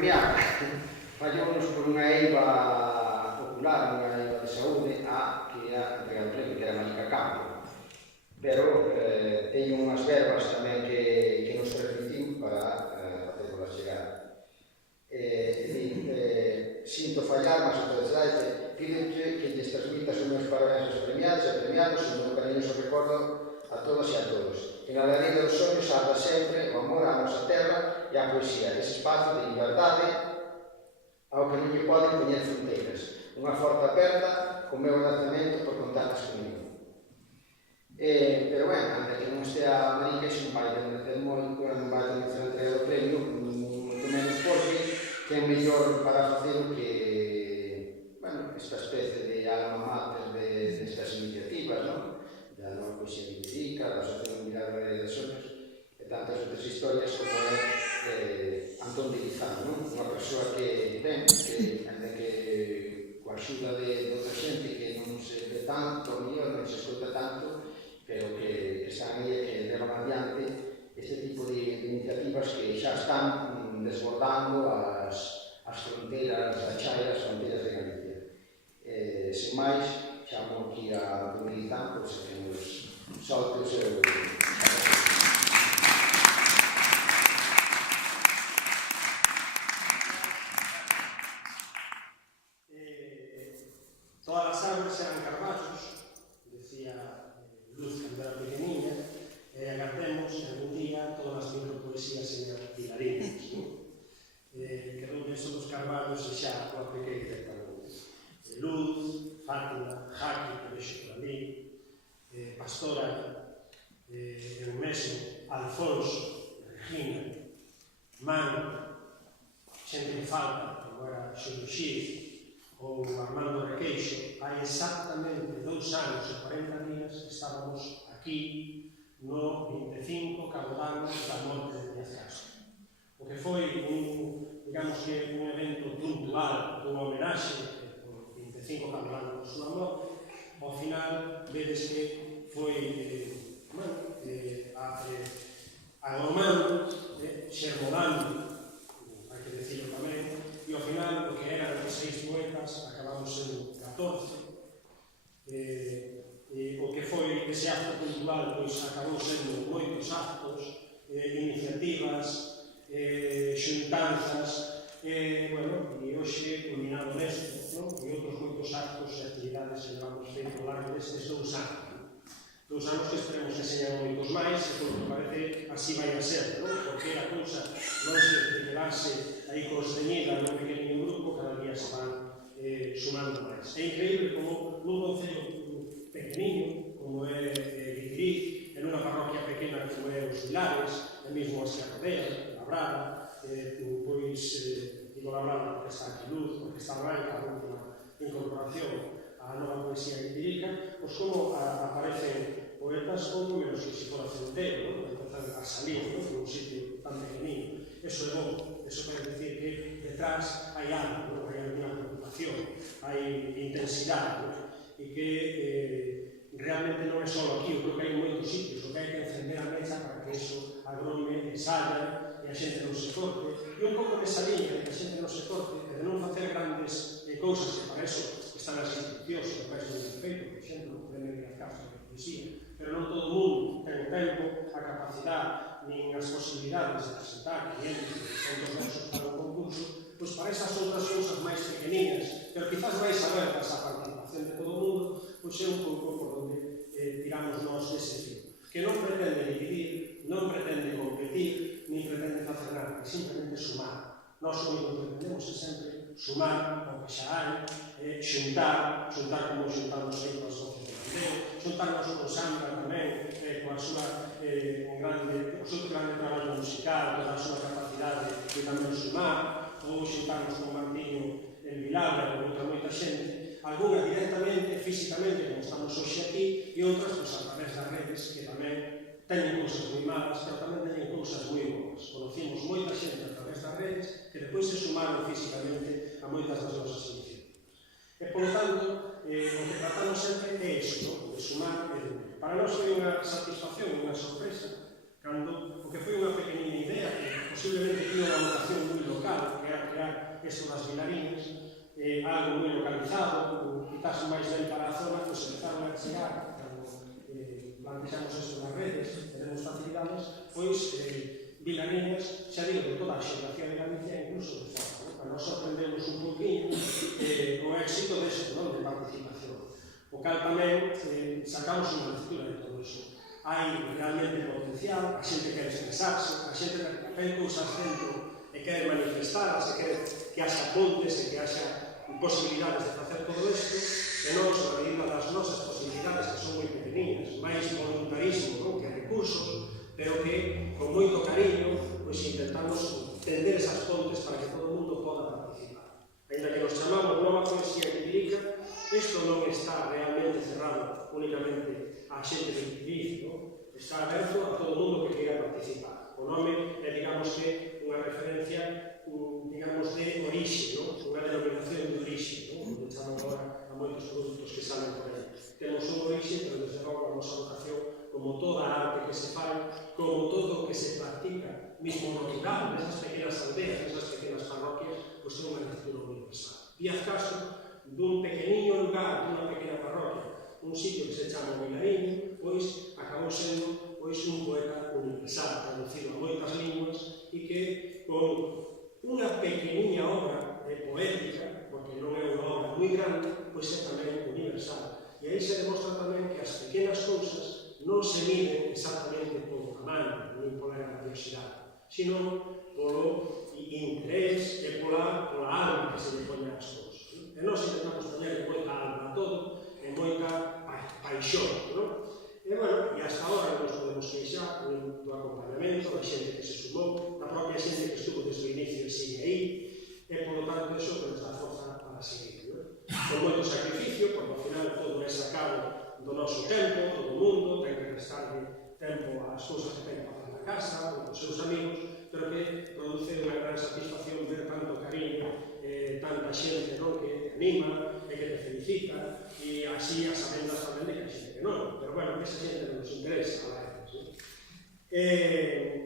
premiar fallónos por unha eiva popular, unha eiva de saúde, que era entregar o premio, que era Marica Campo. Pero teño unhas verbas tamén que nos permitiu para facémolas chegar. Sinto fallar, mas outra vez pídenche que lles transmitas os meus parabéns aos premiados e premiados, o meu cariñoso recordo a todas e a todos. En a galería dos sonhos arda sempre o amor á nosa terra e á poesía, ese espazo de liberdade ao que non lle poden poñer fronteiras. Unha forte aperta co meu agradecemento por contarlas comigo. Pero, bueno, antes que non estea Marica, iso non vai ter moito, non vai ter moito na entrega do premio, moito menos porque que é mellor para facer o que, bueno, esta especie de alma mater destas iniciativas, non? Da nova poesía lírica, da Asociación Mundial de Sonhos, e tantas outras historias como é Antón de Lizán, non? Unha persoa que ten, que, ainda que coa axuda de outra xente que non se ve tanto, mellor, non se escolta tanto, pero que están aí e que levan adiante este tipo de iniciativas que xa están desbordando as fronteiras, as chaias, as fronteiras de Galicia. Sen máis, chamo aquí a Antón de Lizán, pois que nos solte o seu... Todas as árbores eran carballos, decía Luz cando era pequeniña, e agardemos algún día todas as micropoesías señan hilarinas, que non son os carballos e xa coa pequeira tamén. Luz, Fátima, Jaqui, que vexo por ali, Pastora, eu mesmo, Alfonso, Regina, Mano, xente que falta, como era Xulio Xiz, ou Armando Requeixo, hai exactamente 2 anos e 40 días estábamos aquí no 25 Cabodano da morte de Díaz Castro. O que foi digamos que un evento puntual, unha homenaxe por 25 Cabodano da súa morte, ao final vedes que foi agromando, xermolando, hai que decirlo tamén, e ao final, o que eran 6 poetas, acabamos sendo 14. O que foi ese acto cultural, pois acabou sendo moitos actos, iniciativas, xuntanzas, e hoxe, culminado nesto, e outros moitos actos e actividades que levamos feito ao largo destes 2 anos. 2 anos que esperemos que señan moitos máis, e polo que parece, así vai a ser, porque a cousa non se de quedarse aí constreñida nun pequeno grupo, cada día se van sumando máis. É increíble como nun concello pequeniño, como é Guitiriz, en unha parroquia pequena como é Os Vilares, e mesmo as que rodean, Labrada, pois, digo Labrada porque está aquí Luz, porque está Branca, a última incorporación a nova poesía guitirica, pois como aparecen poetas ou números que se fora centeiro, empezan a salir nun sitio tan pequenino. Eso é bom, eso quer decir que detrás hai algo, hai alguna preocupación, hai intensidade, e que realmente non é só aquí, eu creo que hai moitos sitios, o que hai que encender a mecha para que eso agrome e saia, e a xente non se corte, e un pouco nesa liña de que a xente non se corte, e de non facer grandes cousas, que para eso están as institucións, o país non é feito, por exemplo, o Premio Díaz Castro de Poesía, pero non todo o mundo ten o tempo, a capacidade, nin as posibilidades de presentar clientes de distintos versos para un concurso, pois para esas outras cousas máis pequeninas, pero quizás máis abertas á participación de todo o mundo, pois é un pouco por onde tiramos nós nese filo, que non pretende dividir, non pretende competir, nin pretende facer nada, que simplemente sumar. Nós o que pretendemos é sempre sumar ao que xa hai, xuntar como xuntamos aí coas voces de Landeo, xuntarnos con Sandra tamén, coa súa grande traballo musical, toda a súa capacidade de tamén sumar, ou xuntarnos con Martiño en Vilabra, con outra moita xente, alguna directamente, físicamente, como estamos hoxe aquí, e outras, pois, a través das redes, que tamén teñen cousas moi malas, pero tamén teñen cousas moi boas. Conocimos moita xente a través das redes que depois se sumaron físicamente a moitas das nosas iniciativas. E, por tanto, o que tratamos sempre é iso, de sumar e de unir. Para nós foi unha satisfacción, unha sorpresa, cando o que foi unha pequenina idea, que posiblemente tiña unha vocación moi local, que era crear isto das vilariñas, algo moi localizado, quizás máis ben para a zona, pois empezaron a chegar, cando plantexamos isto nas redes, tenemos facilidades, pois vilariñas, xa digo, de toda a xeografía de Galicia, incluso de fora. Para nos sorprendemos un poquinho o éxito desto, de participación. O cal tamén sacamos unha lectura de todo iso. Hai realmente potencial, a xente quere expresarse, a xente ten cousas dentro e quere manifestalas, e quere que haxa pontes e que haxa posibilidades de facer todo isto, e non a medida das nosas posibilidades, que son moi pequeninas, máis voluntarismo que recursos, pero que con moito cariño intentamos tender esas pontes para que todo o mundo poda participar. Ainda que nos chamamos Nova Poesía Idílica, isto non está realmente cerrado únicamente á xente que utiliza, está aberto a todo o mundo que queira participar. O nome é, digamos que, unha referencia, digamos, de orixe, unha denominación de orixe, onde chaman agora a moitos produtos que salen por aí. Temos un orixe, pero desde logo a nosa vocación, como toda a arte que se fai, como todo o que se practica, mismo no rural, nesas pequenas aldeas, nesas pequenas parroquias, pois é unha lectura universal. Díaz Castro, dun pequeniño lugar, dunha pequena parroquia, un sitio que se chama Vilariño, pois acabou sendo un poeta universal, traducido a moitas linguas, e que con unha pequeniña obra poética, porque non é unha obra moi grande, pois é tamén universal. E aí se demostra tamén que as pequenas cousas non se miden exactamente polo tamaño, nin pola grandiosidade, sino polo interés e pola alma que se le pone ás cousas. E nós intentamos poñer moita alma a todo e moita paixón, E, bueno, e hasta ahora nos podemos queixar do acompañamento, da xente que se sumou, da propia xente que estuvo desde o inicio e sigue aí, e, por lo tanto, iso que nos dá forza para seguir, Con moito sacrificio, porque, ao final, todo é sacado do noso tempo, todo o mundo, ten que restarle tempo ás cousas que ten que facer na casa, ou os seus amigos, pero que produce unha gran satisfacción ver tanto cariño, tanta xente que te anima e que te felicita, e así as amendas tamén de que a xente que non. Pero, bueno, que esa xente non nos interesa a veces.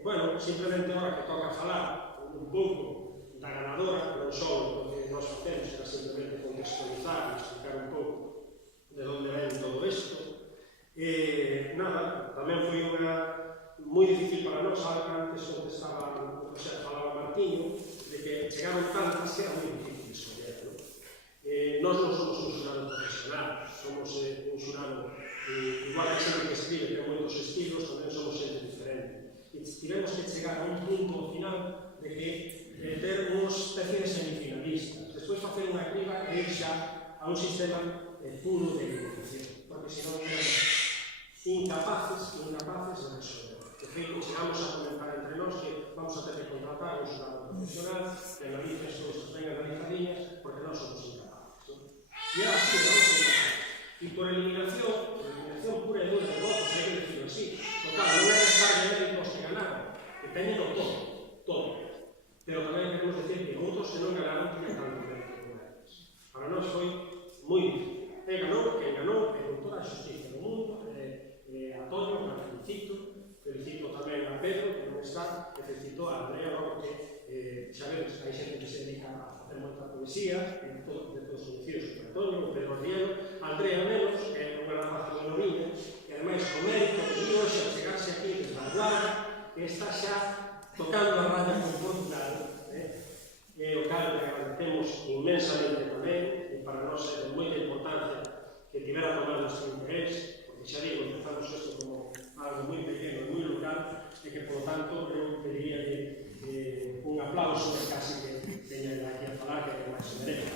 Bueno, simplemente ahora que toca falar un pouco da ganadora, non só do que nos facemos, era simplemente contextualizar e explicar un pouco de onde ven todo isto. Nada, tamén foi unha moi difícil para nós, antes onde estaba o que xa falaba Martiño, de que chegaron tantas que era moi difícil escoller. Nós non somos un xurado profesional, somos un xurado igual que xente que escribe, ten moitos estilos, tamén somos xente diferente. E tivemos que chegar a un punto final de que ter unhas especie de semifinalistas, despois facer unha criba e ir xa a un sistema puro de eliminación, porque senón éramos incapaces de resolver. De feito, chegamos a comentar entre nós que vamos a ter que contratar un xurado profesional que analice as cousas ben analizadiñas, porque non somos incapaces. E era así, e por eliminación pura e dura de votos, hai que decirlo así. Total, non é restar de méritos que ganaron, que teñen o todo. Pero tamén queremos decir que outros que non ganaron tiñan tanto mérito como eles. Para nós foi moi difícil. Quen ganou, con toda a justicia do mundo, a Toño, que felicito tamén a Pedro, que non está, e felicito a Andrea, porque xa vedes que hai xente que se dedica a facer moita poesía, de todos os conocidos, o Antonio, o Pedro Arriero, a Andrea menos, que é unha rapaza moi noviña, e ademais o mérito que dio xa chegarse aquí desde a Guarda, que está xa tocando a raya con Portugal, e o cal que agradecemos inmensamente tamén, e para nós é de moita importancia que tivera tomado este interés, porque xa digo, empezamos isto como algo moi pequeno e moi local, e que, por lo tanto, eu pediría un aplauso e casi que teña aquí a falar, que é máis se merece,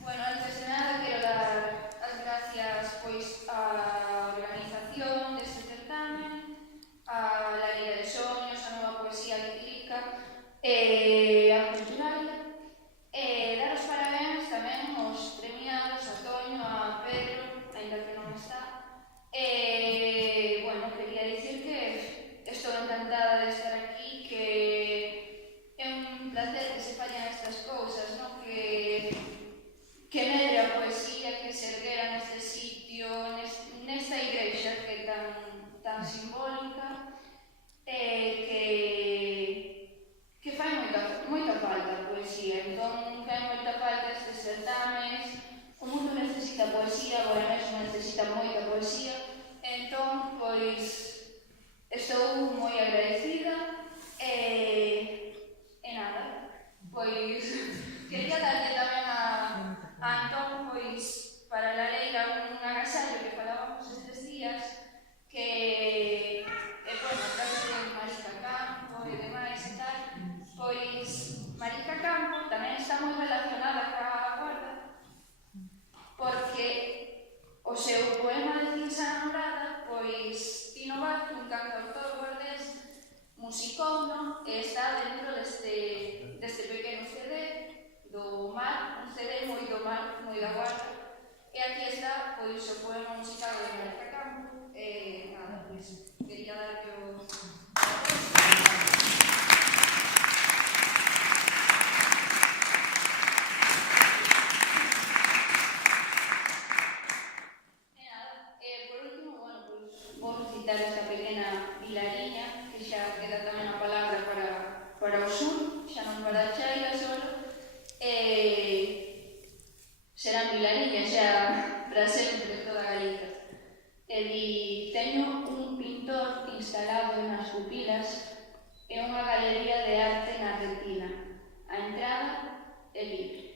Bueno, antes de nada, quero dar as gracias á organización deste certamen, a la Liga de Soños, a Nova Poesía Idílica e a Cultural, e dar os parabéns tamén aos premiados, a Toño, a Pedro, ainda que non está. Bueno, quería dicir que estou encantada de estar aquí, que é un placer que se fallan estas cousas, poesía. Entón, pois, estou moi agradecida e nada, pois, quería darlle tamén a Antón, pois, para a Leira un agasallo que falábamos estes días, que, bueno, a través de Marica Campo e demais e tal, pois, Marica Campo tamén está moi relacionada coa Guarda, porque o seu poema de Cinsa Namorada, pois, Tino Vaz, un cantautor guardés, musicouno e está dentro deste pequeno CD do mar, un CD moi do mar, moi da Guarda, e aquí está, pois, o poema musical de Marica Campo, e nada, pois, quería darlle o... Por último, bueno, pues, vou citar esta pequena vilariña, que xa queda tamén a palabra para o sur, xa non para a Chaira solo, serán vilariñas xa para sempre toda Galiza. E di, teño un pintor instalado nas pupilas e unha galería de arte na retina. A entrada é libre.